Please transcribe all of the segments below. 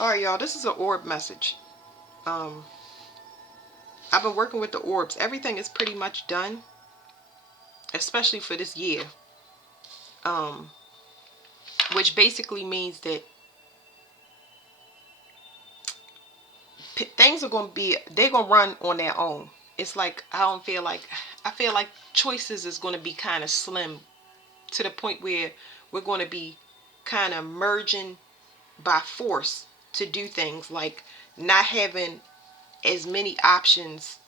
Alright, y'all, this is an orb message. I've been working with the orbs. Everything is pretty much done, especially for this year. Which basically means that things are going to be, they're going to run on their own. It's like, I feel like choices is going to be kind of slim, to the point where we're going to be kind of merging by force to do things, like not having as many options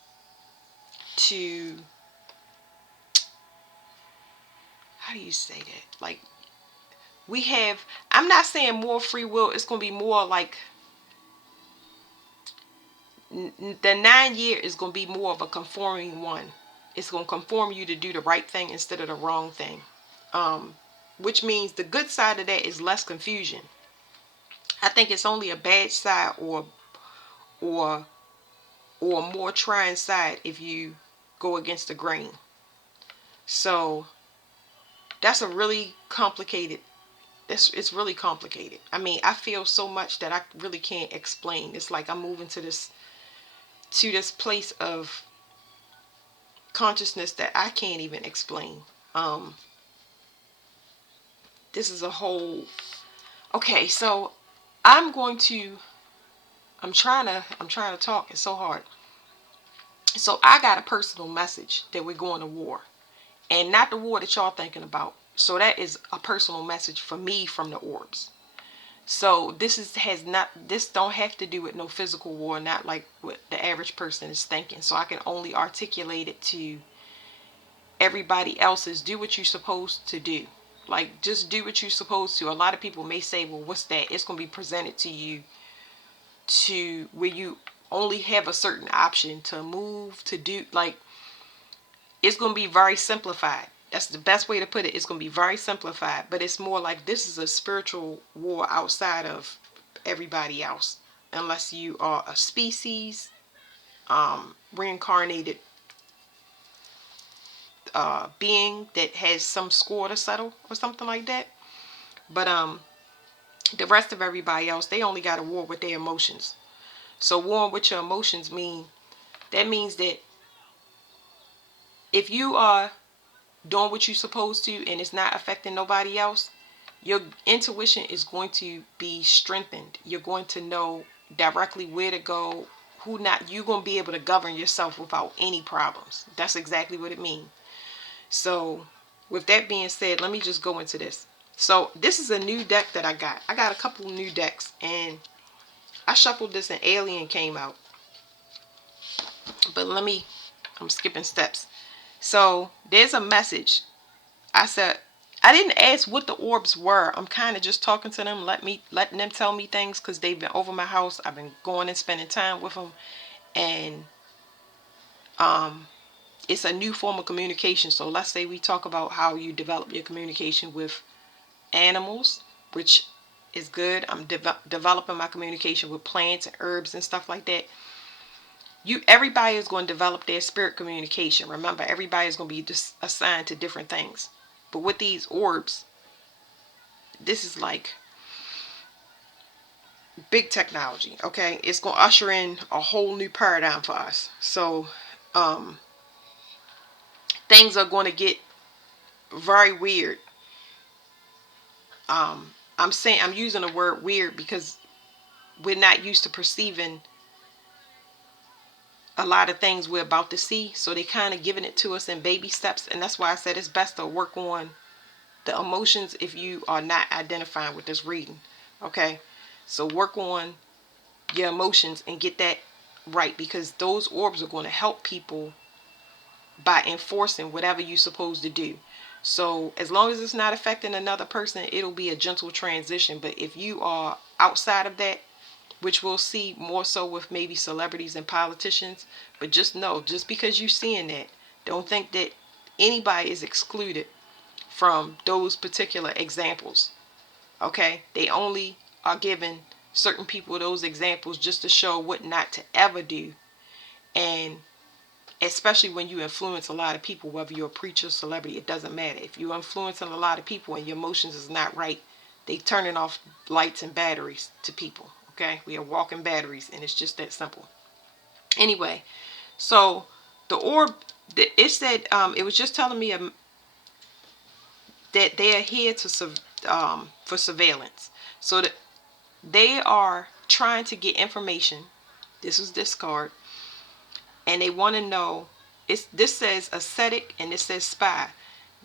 to, how do you say that? Like, we have, I'm not saying more free will, it's going to be more like the 9 year is going to be more of a conforming one. It's going to conform you to do the right thing instead of the wrong thing. Which means the good side of that is less confusion. I think it's only a bad side or or a more trying side if you go against the grain. So that's a really complicated, it's really complicated. I mean, I feel so much that I really can't explain. It's like I'm moving to this place of consciousness that I can't even explain. This is a whole, okay, so I'm going to, I'm trying to talk. It's so hard. So I got a personal message that we're going to war, and not the war that y'all thinking about. So that is a personal message for me from the orbs. So this don't have to do with no physical war, not like what the average person is thinking. So I can only articulate it to everybody else's. Do what you're supposed to do. Like, just do what you're supposed to. A lot of people may say, well, what's that? It's going to be presented to you to where you only have a certain option to move, to do, like, it's going to be very simplified. That's the best way to put it. It's going to be very simplified, but it's more like this is a spiritual war outside of everybody else. Unless you are a species, reincarnated being that has some score to settle or something like that. But the rest of everybody else, they only got a war with their emotions. So warring with your emotions means that if you are doing what you're supposed to and it's not affecting nobody else, your intuition is going to be strengthened. You're going to know directly where to go, who not. You're going to be able to govern yourself without any problems. That's exactly what it means. So with that being said, let me just go into this. So this is a new deck that I got. I got a couple new decks, and I shuffled this and Alien came out. But I'm skipping steps. So there's a message. I said, I didn't ask what the orbs were. I'm kind of just talking to them, letting them tell me things, because they've been over my house. I've been going and spending time with them, and it's a new form of communication. So let's say we talk about how you develop your communication with animals, which is good. I'm developing my communication with plants and herbs and stuff like that. Everybody is going to develop their spirit communication. Remember, everybody is going to be assigned to different things. But with these orbs, this is like big technology. Okay, it's going to usher in a whole new paradigm for us. So things are going to get very weird. I'm using the word weird because we're not used to perceiving a lot of things we're about to see. So they kind of giving it to us in baby steps, and that's why I said it's best to work on the emotions if you are not identifying with this reading. Okay, so work on your emotions and get that right, because those orbs are going to help people by enforcing whatever you're supposed to do. So as long as it's not affecting another person, it'll be a gentle transition. But if you are outside of that, which we'll see more so with maybe celebrities and politicians, but just know, just because you're seeing that, don't think that anybody is excluded from those particular examples. Okay, they only are giving certain people those examples just to show what not to ever do. And especially when you influence a lot of people, whether you're a preacher, celebrity, it doesn't matter. If you're influencing a lot of people and your emotions is not right, they turning off lights and batteries to people. Okay, we are walking batteries, and it's just that simple. Anyway, so the orb, it said, it was just telling me that they are here to for surveillance. So that they are trying to get information. This is this card, and they want to know. This says ascetic and this says spy.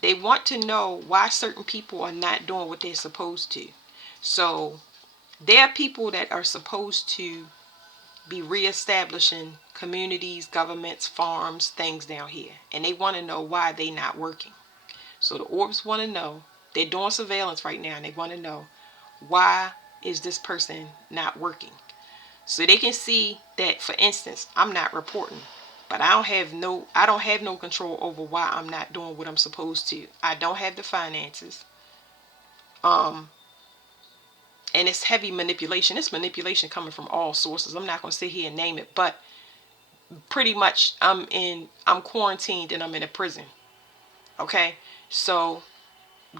They want to know why certain people are not doing what they're supposed to. So there are people that are supposed to be reestablishing communities, governments, farms, things down here, and they want to know why they not working. So the orbs want to know. They're doing surveillance right now, and they want to know why is this person not working. So they can see that, for instance, I'm not reporting, but I don't have no control over why I'm not doing what I'm supposed to. I don't have the finances. Um, and it's heavy manipulation. It's manipulation coming from all sources. I'm not gonna sit here and name it, but pretty much I'm quarantined and I'm in a prison. Okay, so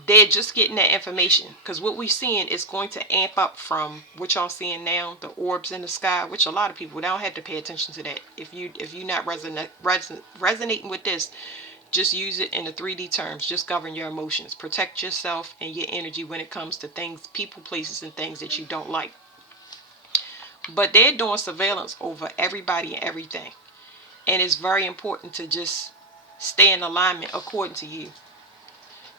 they're just getting that information, because what we're seeing is going to amp up from what y'all seeing now, the orbs in the sky, which a lot of people, they don't have to pay attention to that. If you're not resonating with this, just use it in the 3D terms. Just govern your emotions, protect yourself and your energy when it comes to things, people, places, and things that you don't like. But they're doing surveillance over everybody and everything, and it's very important to just stay in alignment according to you.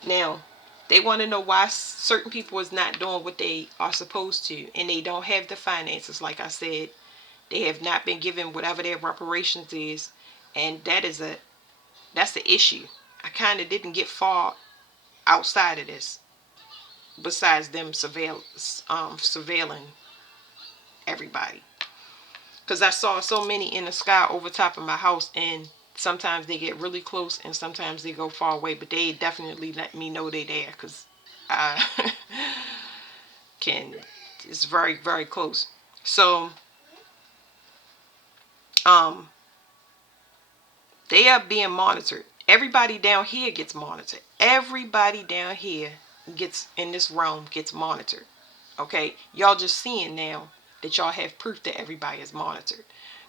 Now, they want to know why certain people is not doing what they are supposed to, and they don't have the finances. Like I said, they have not been given whatever their reparations is, and that's the issue. I kind of didn't get far outside of this, besides them surveilling everybody, because I saw so many in the sky over top of my house, and sometimes they get really close and sometimes they go far away, but they definitely let me know they there, because I can, it's very, very close. So um they are being monitored. Everybody down here gets monitored. Everybody down here gets, in this realm, gets monitored. Okay, y'all just seeing now that y'all have proof that everybody is monitored.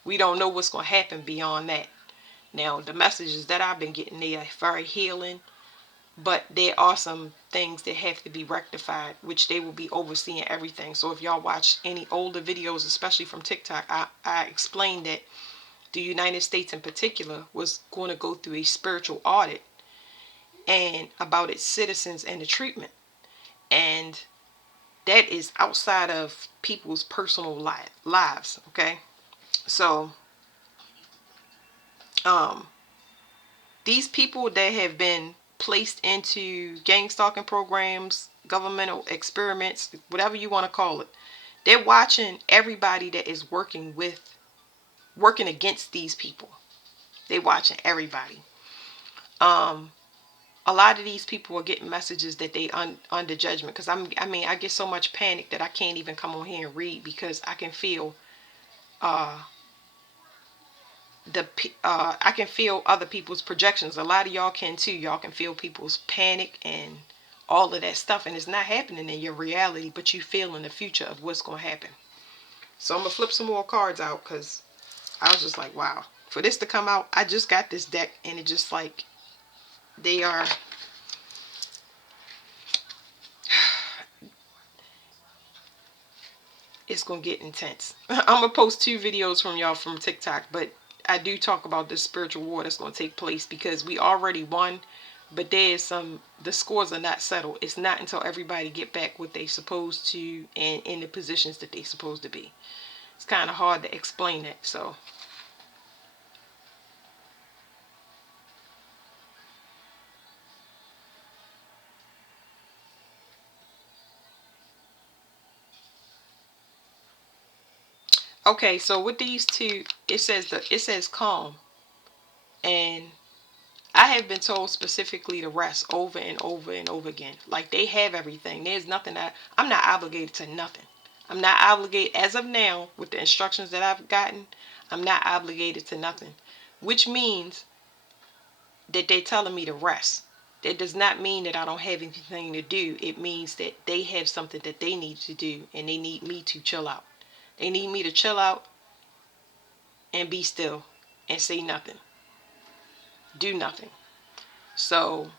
We don't know what's going to happen beyond that. Now, the messages that I've been getting, they are very healing, but there are some things that have to be rectified, which they will be overseeing everything. So if y'all watch any older videos, especially from TikTok, I explained that the United States in particular was going to go through a spiritual audit and about its citizens and the treatment. And that is outside of people's personal lives. Okay, so um these people that have been placed into gang stalking programs, governmental experiments, whatever you want to call it, they're watching everybody that is working against these people. They're watching everybody. um a lot of these people are getting messages that they under judgment, because I get so much panic that I can't even come on here and read, because I can feel uh I can feel other people's projections. A lot of y'all can too. Y'all can feel people's panic and all of that stuff, and it's not happening in your reality, but you feel in the future of what's going to happen. So I'm gonna flip some more cards out, because I was just like, wow, for this to come out. I just got this deck, and it just like, they are, it's gonna get intense. I'm gonna post 2 videos from y'all from TikTok, but I do talk about this spiritual war that's gonna take place, because we already won, but the scores are not settled. It's not until everybody get back what they supposed to and in the positions that they supposed to be. It's kind of hard to explain that. So okay, so with these 2, it says calm, and I have been told specifically to rest over and over and over again. Like, they have everything. There's nothing that I'm not obligated to nothing. I'm not obligated as of now with the instructions that I've gotten. I'm not obligated to nothing, which means that they're telling me to rest. That does not mean that I don't have anything to do. It means that they have something that they need to do, and they need me to chill out. They need me to chill out and be still and say nothing, do nothing. So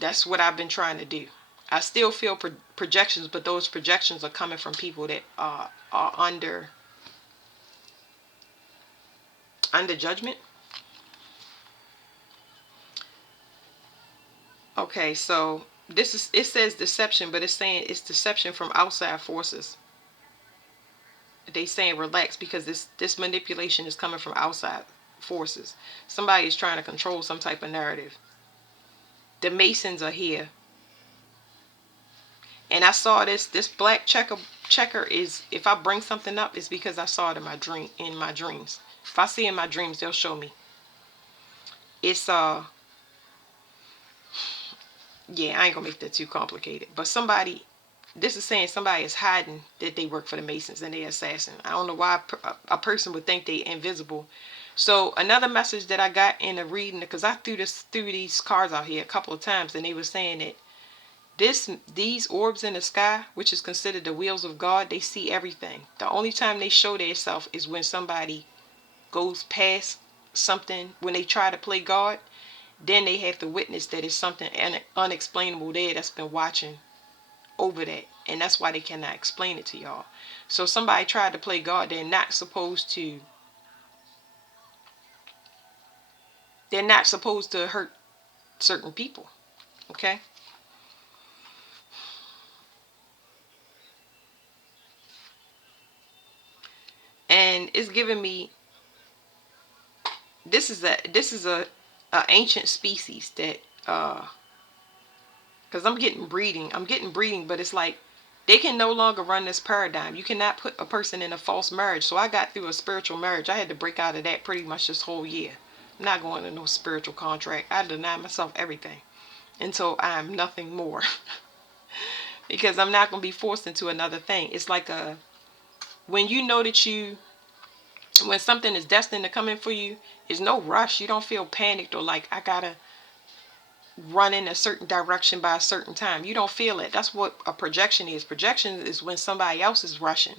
that's what I've been trying to do. I still feel projections, but those projections are coming from people that are under judgment. Okay, so it says deception, but it's saying it's deception from outside forces. They saying relax because this manipulation is coming from outside forces. Somebody is trying to control some type of narrative. The Masons are here, and I saw this black checker is, if I bring something up, it's because I saw it in my dreams. If I see it in my dreams, they'll show me. It's yeah, I ain't gonna make that too complicated. But this is saying somebody is hiding that they work for the Masons and they're assassin. I don't know why a person would think they invisible. So another message that I got in the reading, because I threw these cards out here a couple of times, and they were saying that these orbs in the sky, which is considered the wheels of God, they see everything. The only time they show themselves is when somebody goes past something, when they try to play God. Then they have to witness that it's something unexplainable there that's been watching over that, and that's why they cannot explain it to y'all. So somebody tried to play God. They're not supposed to hurt certain people. Okay. And it's giving me, this is a ancient species that because I'm getting breeding, but it's like they can no longer run this paradigm. You cannot put a person in a false marriage. So I got through a spiritual marriage. I had to break out of that pretty much this whole year. I'm not going to no spiritual contract. I deny myself everything until I am nothing more. Because I'm not going to be forced into another thing. It's like when you know that when something is destined to come in for you, there's no rush. You don't feel panicked or like I gotta run in a certain direction by a certain time. You don't feel it. That's what a projection is. Projection is when somebody else is rushing.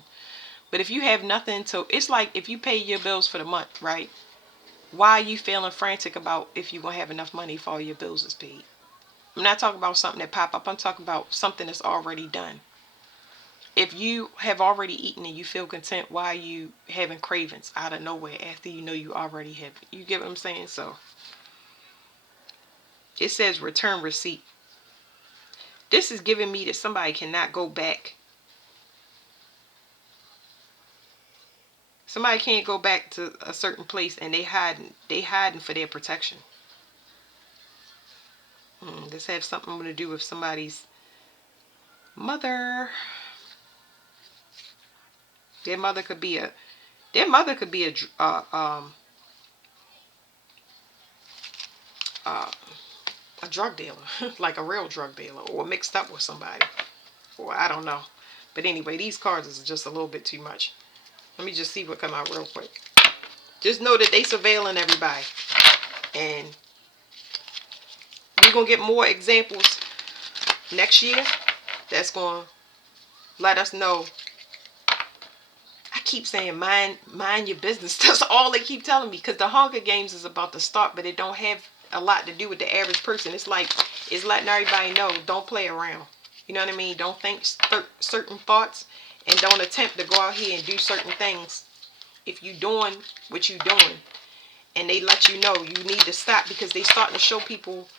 But if you have nothing it's like if you pay your bills for the month, right? Why are you feeling frantic about if you're going to have enough money for all your bills is paid? I'm not talking about something that pop up. I'm talking about something that's already done. If you have already eaten and you feel content, why are you having cravings out of nowhere after you know you already have it? You get what I'm saying? So it says return receipt. This is giving me that somebody cannot go back. Somebody can't go back to a certain place, and they hiding for their protection. This has something to do with somebody's mother. Their mother could be a uh, a drug dealer, like a real drug dealer, or mixed up with somebody, or I don't know. But anyway, these cards is just a little bit too much. Let me just see what come out real quick. Just know that they surveilling everybody, and we're gonna get more examples next year. That's gonna let us know. I keep saying mind your business. That's all they keep telling me, because the Hunger Games is about to start, but it don't have a lot to do with the average person. It's letting everybody know, don't play around. You know what I mean? Don't think certain thoughts, and don't attempt to go out here and do certain things. If you doing what you doing, and they let you know, you need to stop, because they starting to show people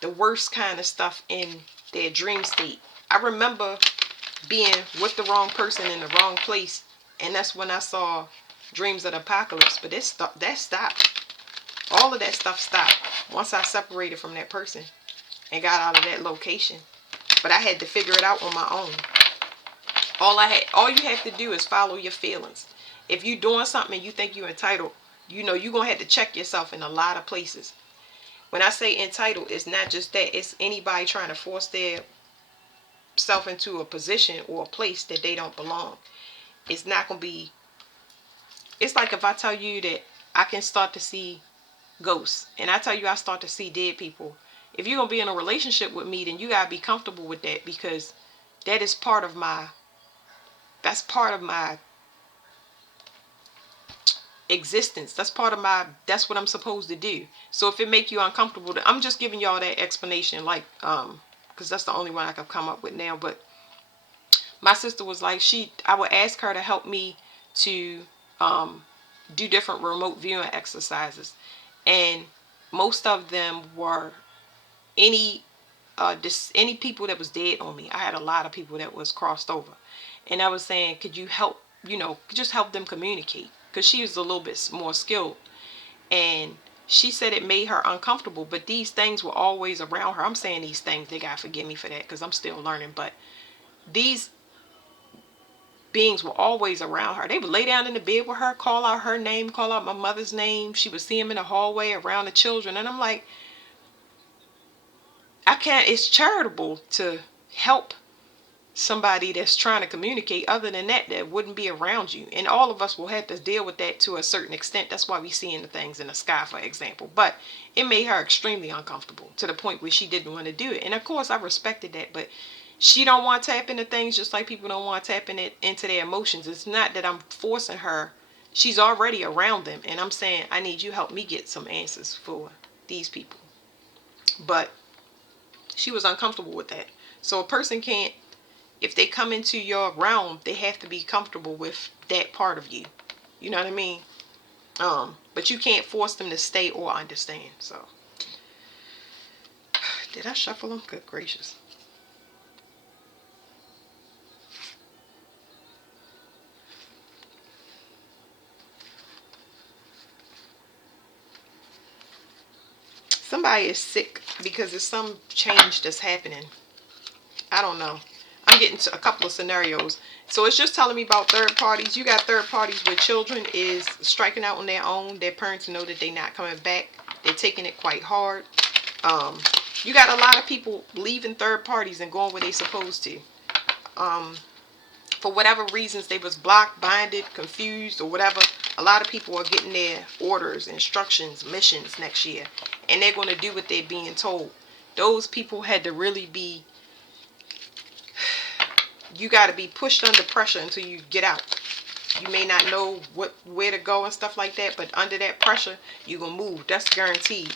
the worst kind of stuff in their dream state. I remember being with the wrong person in the wrong place, and that's when I saw dreams of the apocalypse. But that stopped. All of that stuff stopped once I separated from that person and got out of that location. But I had to figure it out on my own. All you have to do is follow your feelings. If you're doing something and you think you're entitled, you're going to have to check yourself in a lot of places. When I say entitled, it's not just that. It's anybody trying to force their self into a position or a place that they don't belong. It's not going to be. It's like if I tell you that I can start to see ghosts, and I tell you I start to see dead people. If you're going to be in a relationship with me, then you got to be comfortable with that, because that is part of my existence. That's part of my, that's what I'm supposed to do. So if it make you uncomfortable, I'm just giving y'all that explanation, like, because that's the only one I could come up with now. But my sister was like, I would ask her to help me to do different remote viewing exercises, and most of them were any any people that was dead on me. I had a lot of people that was crossed over, and I was saying, could you help, just help them communicate, because she was a little bit more skilled. And she said it made her uncomfortable, but these things were always around her. I'm saying these things, they gotta forgive me for that because I'm still learning, but these beings were always around her. They would lay down in the bed with her, call out her name, call out my mother's name. She would see them in the hallway around the children, and I'm like, I can't, it's charitable to help somebody that's trying to communicate. Other than that, that wouldn't be around you, and all of us will have to deal with that to a certain extent. That's why we seeing the things in the sky, for example. But it made her extremely uncomfortable to the point where she didn't want to do it, and of course I respected that. But she don't want to tap into things just like people don't want to tap into their emotions. It's not that I'm forcing her. She's already around them, and I'm saying, I need you to help me get some answers for these people. But she was uncomfortable with that. So a person can't, if they come into your realm, they have to be comfortable with that part of you. You know what I mean? But you can't force them to stay or understand. So, did I shuffle them? Good gracious. Somebody is sick because there's some change that's happening. I don't know. I'm getting to a couple of scenarios. So it's just telling me about third parties. You got third parties where children is striking out on their own. Their parents know that they're not coming back. They're taking it quite hard. You got a lot of people leaving third parties and going where they supposed to. For whatever reasons, they was blocked, binded, confused, or whatever. A lot of people are getting their orders, instructions, missions next year, and they're going to do what they're being told. Those people had to really be, you got to be pushed under pressure until you get out. You may not know where to go and stuff like that, but under that pressure, you're going to move. That's guaranteed.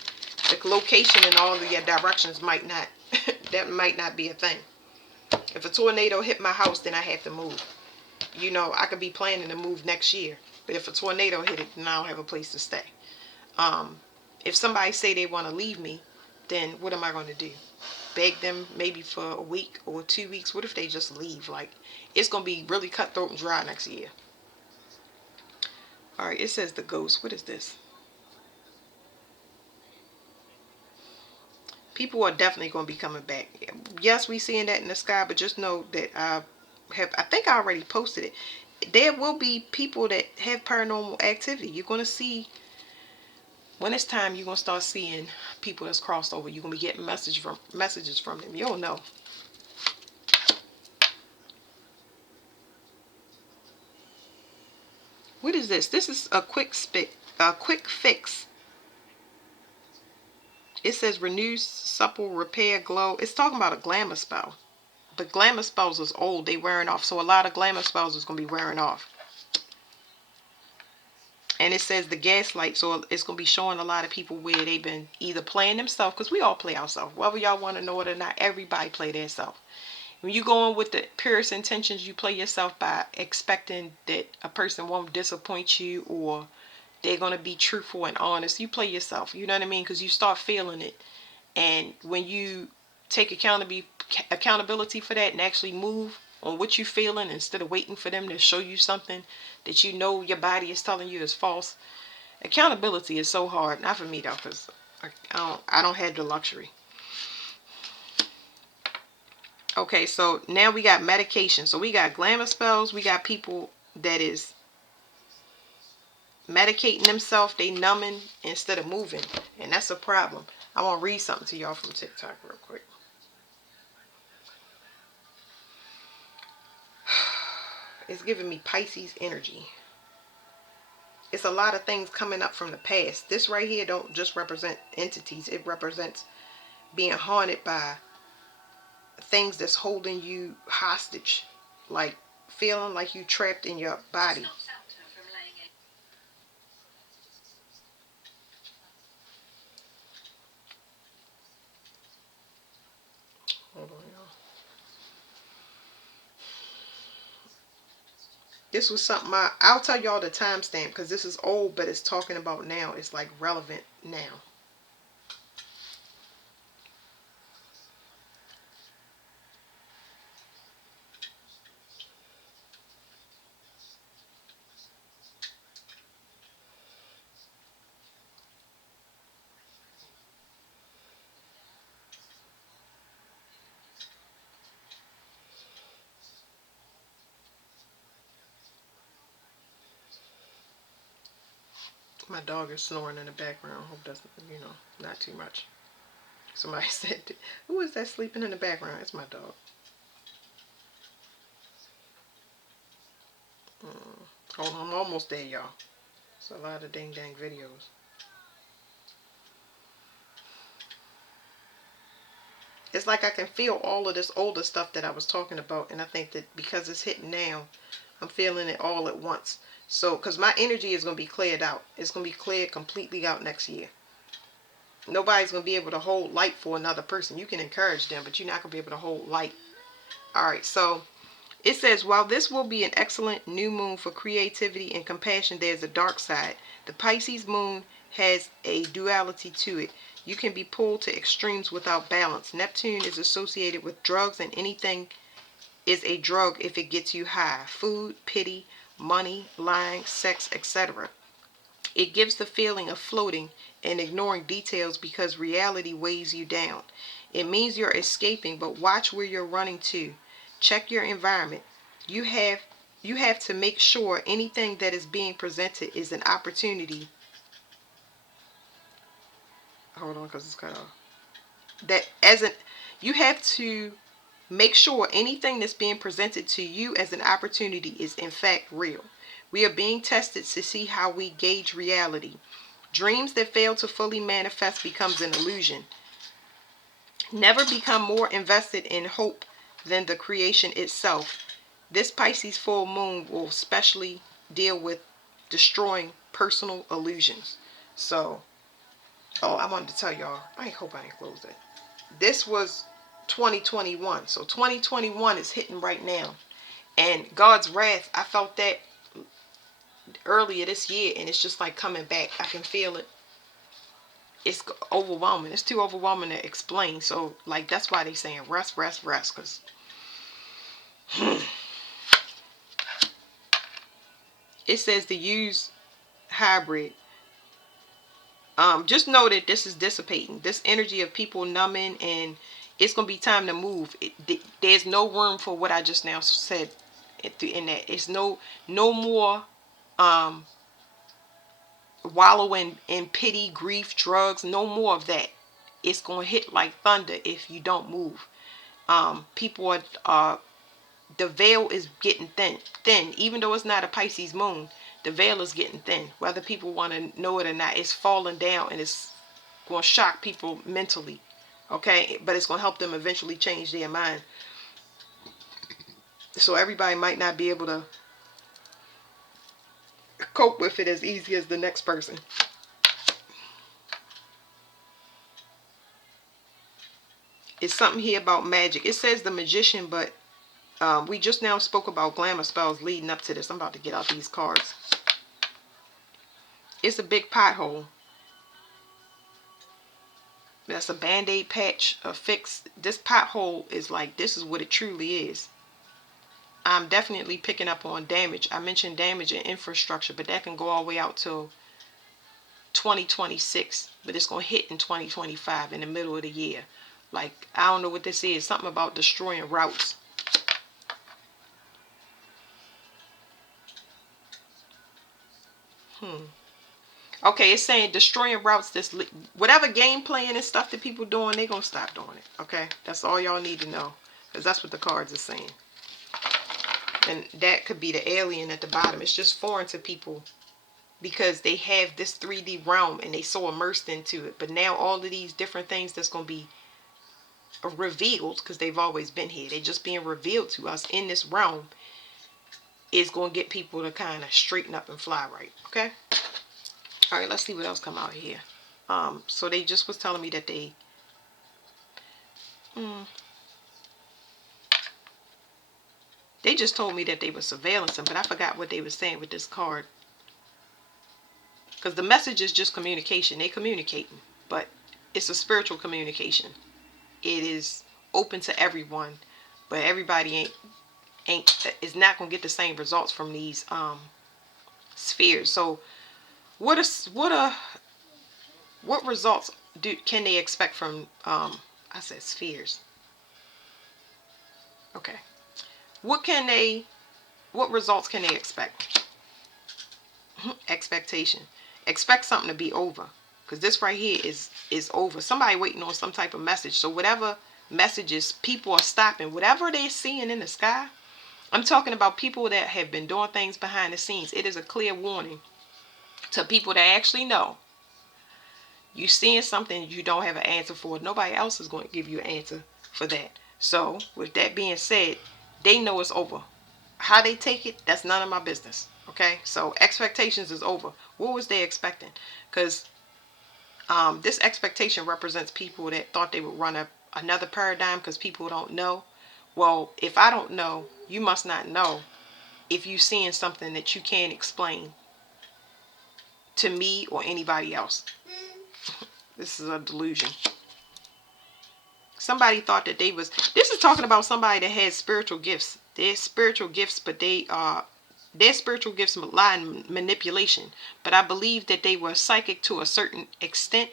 The location and all of your directions might not, that might not be a thing. If a tornado hit my house, then I have to move. I could be planning to move next year, but if a tornado hit it, then I don't have a place to stay. If somebody say they want to leave me, then what am I going to do? Beg them maybe for a week or 2 weeks? What if they just leave? Like, it's going to be really cutthroat and dry next year. All right, it says the ghost. What is this? People are definitely going to be coming back. Yes, we seeing that in the sky, but just know that I think I already posted it. There will be people that have paranormal activity. You're going to see, when it's time, you're going to start seeing people that's crossed over. You're going to be getting messages from them. You don't know. What is this? This is a quick fix. It says renew, supple, repair, glow. It's talking about a glamour spell. But glamour spells is old. They wearing off. So a lot of glamour spells is going to be wearing off. And it says the gaslight. So it's going to be showing a lot of people where they've been either playing themselves. Because we all play ourselves. Whether y'all want to know it or not, everybody play their self. When you go in with the purest intentions, you play yourself by expecting that a person won't disappoint you, or they're going to be truthful and honest. You play yourself. You know what I mean? Because you start feeling it. And when you take accountability for that and actually move on what you're feeling instead of waiting for them to show you something that you know your body is telling you is false. Accountability is so hard. Not for me though, because I don't have the luxury. Okay, so now we got medication. So we got glamour spells. We got people that is medicating themselves. They numbing instead of moving. And that's a problem. I want to read something to y'all from TikTok real quick. It's giving me Pisces energy. It's a lot of things coming up from the past. This right here don't just represent entities. It represents being haunted by things that's holding you hostage. Like feeling like you trapped in your body. This was something I'll tell y'all the timestamp because this is old, but it's talking about now. It's like relevant now. My dog is snoring in the background. Hope doesn't, not too much. Somebody said, "Who is that sleeping in the background?" It's my dog. Hold on, I'm almost there, y'all. It's a lot of dang videos. It's like I can feel all of this older stuff that I was talking about, and I think that because it's hitting now, I'm feeling it all at once. So, because my energy is going to be cleared out. It's going to be cleared completely out next year. Nobody's going to be able to hold light for another person. You can encourage them, but you're not going to be able to hold light. All right, so it says, while this will be an excellent new moon for creativity and compassion, there's a dark side. The Pisces moon has a duality to it. You can be pulled to extremes without balance. Neptune is associated with drugs, and anything is a drug if it gets you high. Food, pity, money, lying, sex, etc. It gives the feeling of floating and ignoring details because reality weighs you down. It means you're escaping, but watch where you're running to. Check your environment. You have you have to make sure anything that is being presented is an opportunity. Hold on, because it's cut off. That as an You have to make sure anything that's being presented to you as an opportunity is in fact real. We are being tested to see how we gauge reality. Dreams that fail to fully manifest becomes an illusion. Never become more invested in hope than the creation itself. This Pisces full moon will especially deal with destroying personal illusions. So, oh, I wanted to tell y'all, I hope I didn't close that. This was 2021. So 2021 is hitting right now. And God's wrath, I felt that earlier this year, and it's just like coming back. I can feel it. It's overwhelming. It's too overwhelming to explain. So, like, that's why they saying rest, rest, rest. Because it says to use hybrid. Just know that this is dissipating. This energy of people numbing, and it's going to be time to move. There's no room for what I just now said in that. It's no more wallowing in pity, grief, drugs. No more of that. It's going to hit like thunder if you don't move. People are the veil is getting thin. Even though it's not a Pisces moon, the veil is getting thin. Whether people want to know it or not, it's falling down, and it's going to shock people mentally. Okay, but it's going to help them eventually change their mind. So everybody might not be able to cope with it as easy as the next person. It's something here about magic. It says the magician, but we just now spoke about glamour spells leading up to this. I'm about to get out these cards. It's a big pothole. That's a band-aid patch, a fix. This pothole is like, this is what it truly is. I'm definitely picking up on damage. I mentioned damage in infrastructure, but that can go all the way out till 2026. But it's going to hit in 2025 in the middle of the year. Like, I don't know what this is. Something about destroying routes. Okay, it's saying destroying routes. This whatever game playing and stuff that people doing, they gonna stop doing it. Okay, that's all y'all need to know, because that's what the cards are saying. And that could be the alien at the bottom. It's just foreign to people because they have this 3D realm and they so immersed into it. But now all of these different things that's gonna be revealed, because they've always been here, they're just being revealed to us in this realm, is gonna get people to kind of straighten up and fly right. Okay. All right, let's see what else come out here. So they just was telling me that they They just told me that they were surveillancing, but I forgot what they were saying with this card. Because the message is just communication. They communicating, but it's a spiritual communication. It is open to everyone, but everybody is not gonna get the same results from these spheres. So what results can they expect from I said spheres. Okay. What results can they expect? Expectation. Expect something to be over. Because this right here is over. Somebody waiting on some type of message. So whatever messages people are stopping, whatever they're seeing in the sky, I'm talking about people that have been doing things behind the scenes. It is a clear warning to people that actually know. You seeing something you don't have an answer for. Nobody else is going to give you an answer for that. So with that being said, they know it's over. How they take it, that's none of my business. Okay, so expectations is over. What was they expecting? Because this expectation represents people that thought they would run another paradigm because people don't know. Well, if I don't know, you must not know if you're seeing something that you can't explain to me or anybody else. This is a delusion. Somebody thought that this is talking about somebody that has spiritual gifts. They're spiritual gifts, but their spiritual gifts lie in manipulation. But I believe that they were psychic to a certain extent.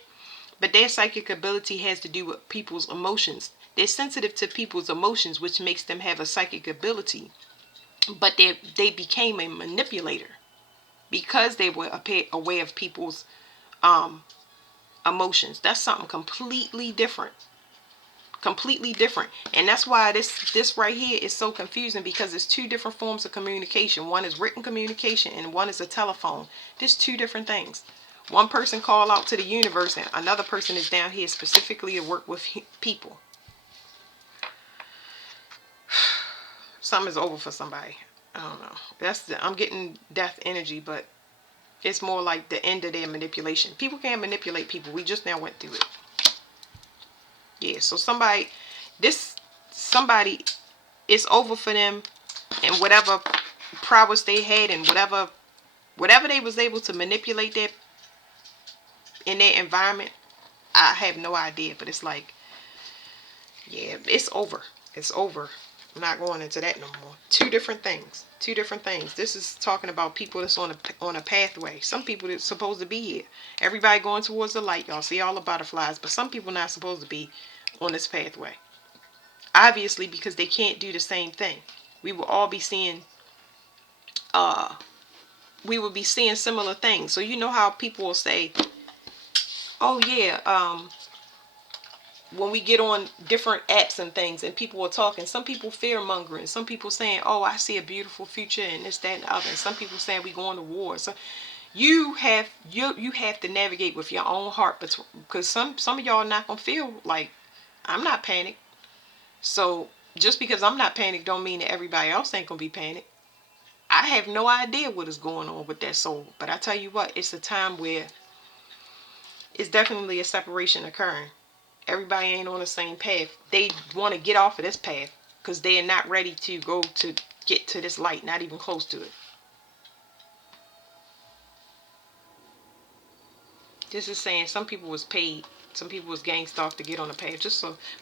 But their psychic ability has to do with people's emotions. They're sensitive to people's emotions, which makes them have a psychic ability. But they became a manipulator because they were aware of people's emotions. That's something completely different. Completely different. And that's why this right here is so confusing, because it's two different forms of communication. One is written communication and one is a telephone. There's two different things. One person call out to the universe and another person is down here specifically to work with people. Something is over for somebody. I don't know. I'm getting death energy, but it's more like the end of their manipulation. People can't manipulate people. We just now went through it. Yeah, so somebody, it's over for them, and whatever prowess they had and whatever they was able to manipulate in their environment, I have no idea. But it's like, yeah, it's over. It's over. I'm not going into that no more. Two different things. Two different things. This is talking about people that's on a pathway. Some people that's supposed to be here. Everybody going towards the light. Y'all see all the butterflies, but some people not supposed to be on this pathway. Obviously, because they can't do the same thing. We will all be seeing similar things. So you know how people will say, oh yeah, when we get on different apps and things and people are talking, some people fear mongering, some people saying, oh, I see a beautiful future and this, that, and the other, and some people saying we going to war. So you have to navigate with your own heart, because some of y'all are not gonna feel like I'm not panicked. So just because I'm not panicked don't mean that everybody else ain't gonna be panicked. I have no idea what is going on with that soul, but I tell you what, it's a time where it's definitely a separation occurring. Everybody ain't on the same path. They want to get off of this path because they are not ready to get to this light, not even close to it. This is saying some people was paid, some people was gang stalked to get on the path,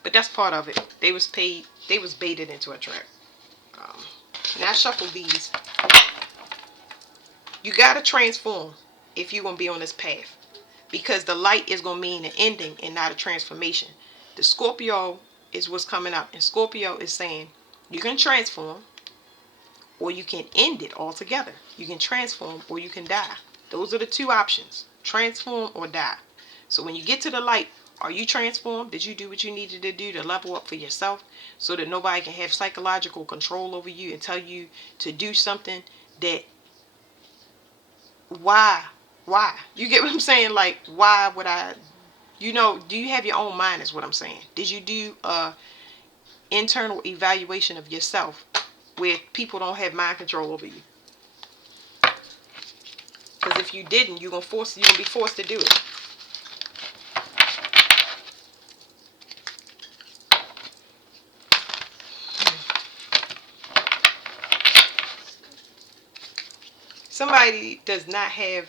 but that's part of it. They was paid, they was baited into a trap. Now I shuffle these. You gotta transform if you're gonna be on this path, because the light is gonna mean an ending and not a transformation. The Scorpio is what's coming up, and Scorpio is saying you can transform or you can end it altogether. You can transform or you can die. Those are the two options: transform or die. So when you get to the light, are you transformed? Did you do what you needed to do to level up for yourself so that nobody can have psychological control over you and tell you to do something that why you get what I'm saying? Like, why would I, do you have your own mind is what I'm saying. Did you do a internal evaluation of yourself where people don't have mind control over you? Because if you didn't, you're gonna be forced to do it. Somebody does not have,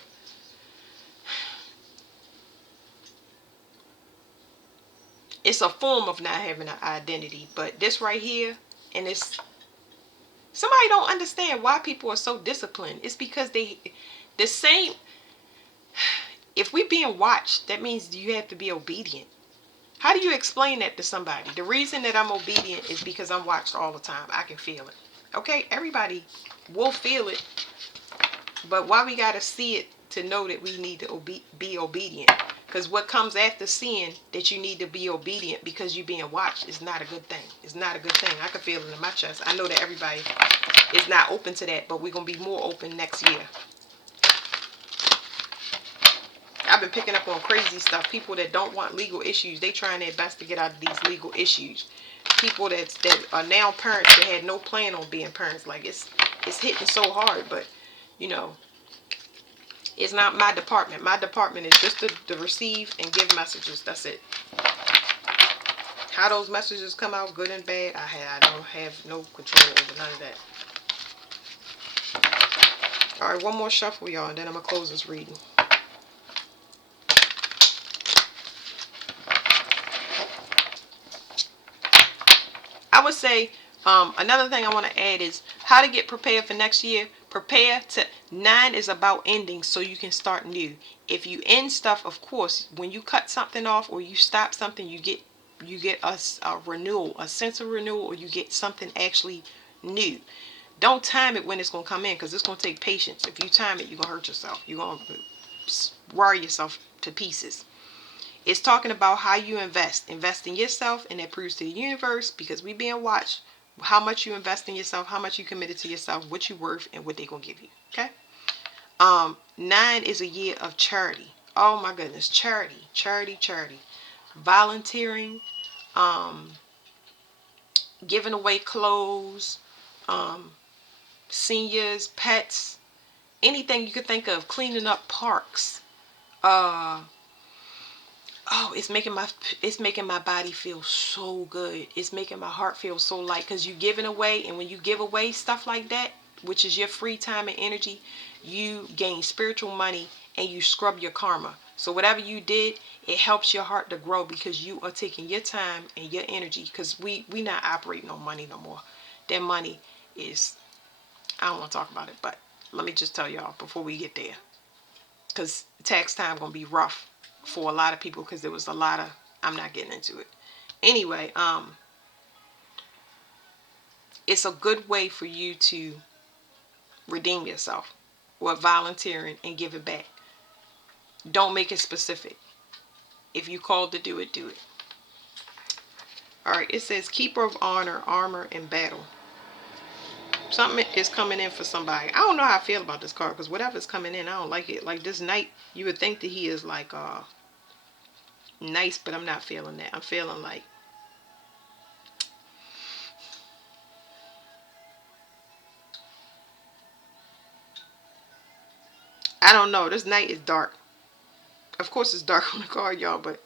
it's a form of not having an identity, but this right here, and it's, somebody don't understand why people are so disciplined. It's because they, the same, if we being watched, that means you have to be obedient. How do you explain that to somebody? The reason that I'm obedient is because I'm watched all the time. I can feel it. Okay, everybody will feel it, but why we gotta see it to know that we need to be obedient? Because what comes after seeing that you need to be obedient because you're being watched is not a good thing. It's not a good thing. I can feel it in my chest. I know that everybody is not open to that, but we're gonna be more open next year. I've been picking up on crazy stuff. People that don't want legal issues, they trying their best to get out of these legal issues. People that are now parents that had no plan on being parents, like it's hitting so hard, but you know, it's not my department. My department is just to receive and give messages. That's it. How those messages come out, good and bad, I don't have no control over none of that. All right, one more shuffle, y'all, and then I'm gonna close this reading. I would say another thing I want to add is how to get prepared for next year. Prepare to, 9 is about ending so you can start new. If you end stuff, of course, when you cut something off or you stop something, you get a renewal, a sense of renewal, or you get something actually new. Don't time it when it's going to come in, because it's going to take patience. If you time it, you're going to hurt yourself. You're going to wear yourself to pieces. It's talking about how you invest. Invest in yourself, and that proves to the universe, because we being watched, how much you invest in yourself, how much you committed to yourself, what you worth, and what they gonna give you. Okay. 9 is a year of charity. Oh my goodness, charity, charity, charity. Volunteering, giving away clothes, seniors, pets, anything you could think of, cleaning up parks. Oh, it's making my body feel so good. It's making my heart feel so light, because you giving away, and when you give away stuff like that, which is your free time and energy, you gain spiritual money and you scrub your karma. So whatever you did, it helps your heart to grow, because you are taking your time and your energy, because we not operating on money no more. That money is, I don't want to talk about it, but let me just tell y'all before we get there, because tax time gonna be rough for a lot of people, because there was a lot of, I'm not getting into it anyway. It's a good way for you to redeem yourself with volunteering and give it back. Don't make it specific. If you called to do it, do it. All right, it says keeper of honor, armor, and battle. Something is coming in for somebody. I don't know how I feel about this card, because whatever's coming in, I don't like it. Like this knight, you would think that he is like nice, but I'm not feeling that. I'm feeling like, I don't know. This knight is dark. Of course it's dark on the card, y'all, but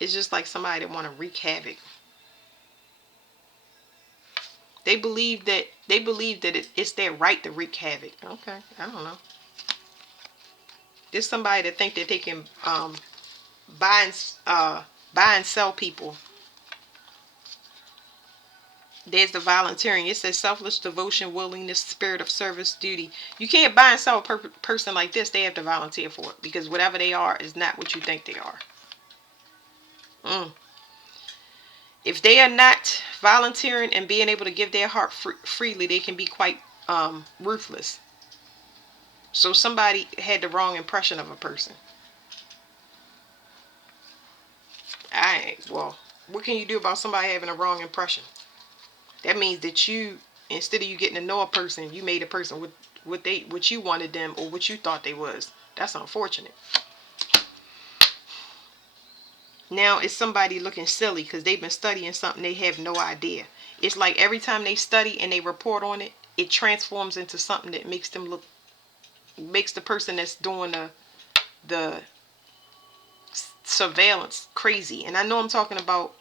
it's just like somebody that want to wreak havoc. They believe that it's their right to wreak havoc. Okay, I don't know. There's somebody that think that they can buy and sell people. There's the volunteering. It says selfless devotion, willingness, spirit of service, duty. You can't buy and sell a person like this. They have to volunteer for it, because whatever they are is not what you think they are. If they are not volunteering and being able to give their heart freely, they can be quite ruthless. So somebody had the wrong impression of a person. Well, what can you do about somebody having a wrong impression? That means that you, instead of you getting to know a person, you made a person with what you wanted them, or what you thought they was. That's unfortunate. Now it's somebody looking silly because they've been studying something they have no idea. It's like every time they study and they report on it, it transforms into something that makes the person that's doing the surveillance crazy. And I know I'm talking about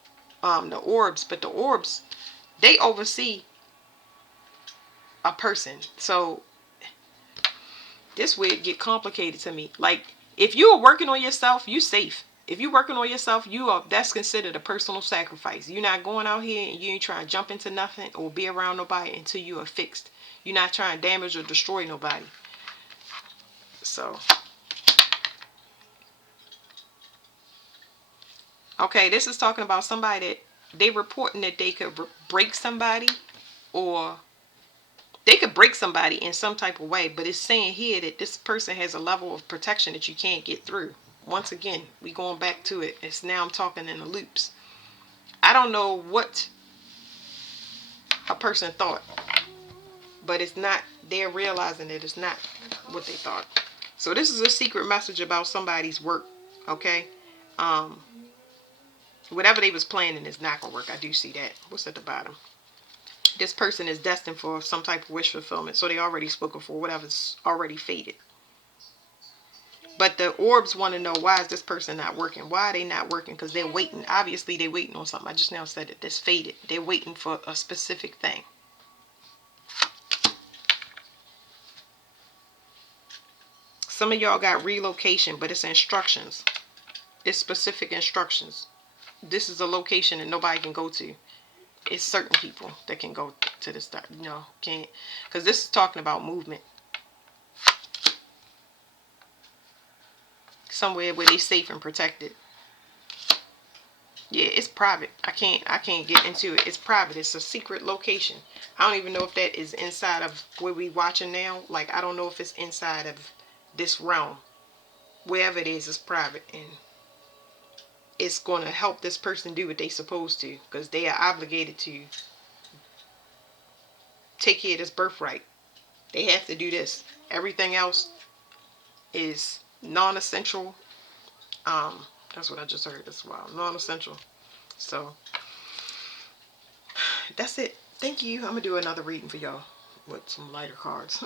the orbs, but the orbs, they oversee a person. So this would get complicated to me. Like, if you are working on yourself, you safe. If you're working on yourself, that's considered a personal sacrifice. You're not going out here and you ain't trying to jump into nothing or be around nobody until you are fixed. You're not trying to damage or destroy nobody. So, okay, this is talking about somebody that they reporting that they could break somebody, or they could break somebody in some type of way, but it's saying here that this person has a level of protection that you can't get through. Once again, we going back to it. It's now I'm talking in the loops. I don't know what a person thought, but it's not, they're realizing that it's not what they thought. So this is a secret message about somebody's work, okay? Whatever they was planning is not gonna work. I do see that. What's at the bottom? This person is destined for some type of wish fulfillment. So they already spoken for whatever's already fated. But the orbs want to know, why is this person not working? Why are they not working? Because they're waiting. Obviously, they're waiting on something. I just now said it. That's fated. They're waiting for a specific thing. Some of y'all got relocation, but it's instructions. It's specific instructions. This is a location that nobody can go to. It's certain people that can go to this stuff. No, can't. Because this is talking about movement. Somewhere where they're safe and protected. Yeah, it's private. I can't get into it. It's private. It's a secret location. I don't even know if that is inside of where we watching now. Like, I don't know if it's inside of this realm. Wherever it is, it's private, and it's going to help this person do what they supposed to, because they are obligated to take care of this birthright. They have to do this. Everything else is non-essential. That's what I just heard as well. Non-essential. So that's it. Thank you. I'm gonna do another reading for y'all with some lighter cards.